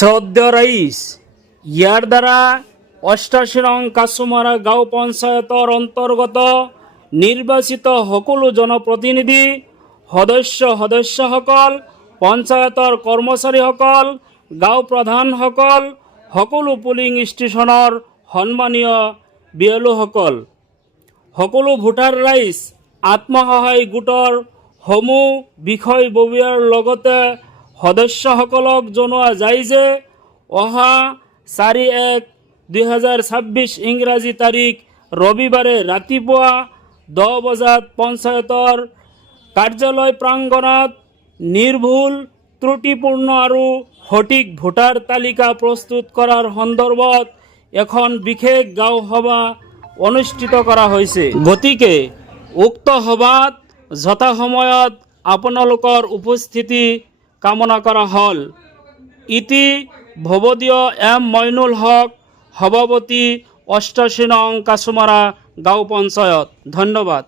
শ্ৰদ্ধেয় ৰাইজ, ইয়াৰ দ্বাৰা 88 নং কাছুমাৰা গাঁও পঞ্চায়তৰ অন্তৰ্গত নিৰ্বাচিত সকলো জনপ্ৰতিনিধি সদস্যসকল, পঞ্চায়তৰ কৰ্মচাৰীসকল, গাঁও প্ৰধানসকল, সকলো পুলিং ষ্টেচনৰ সন্মানীয় বিএলঅ'সকল, সকলো ভোটাৰ ৰাইজ, আত্মসহায়ক গোটৰ সমূহ বিষয়ববীয়াৰ লগতে সদস্যসকলক জনোৱা যায় যে অহা 4/1/2026 ইংৰাজী তাৰিখ ৰবিবাৰে ৰাতিপুৱা 10 বজাত পঞ্চায়তৰ কাৰ্যালয় প্ৰাংগণত নিৰ্ভুল, ত্ৰুটিপূৰ্ণ আৰু সঠিক ভোটাৰ তালিকা প্ৰস্তুত কৰাৰ সন্দৰ্ভত এখন বিশেষ গাঁও সভা অনুষ্ঠিত কৰা হৈছে। গতিকে উক্ত সভাত যথাসময়ত আপোনালোকৰ উপস্থিতি কামনা কৰা হ'ল। ইতি ভৱদীয় এম মইনুল হক, সভাপতি 88 নং কাছুমাৰা গাঁও পঞ্চায়ত। ধন্যবাদ।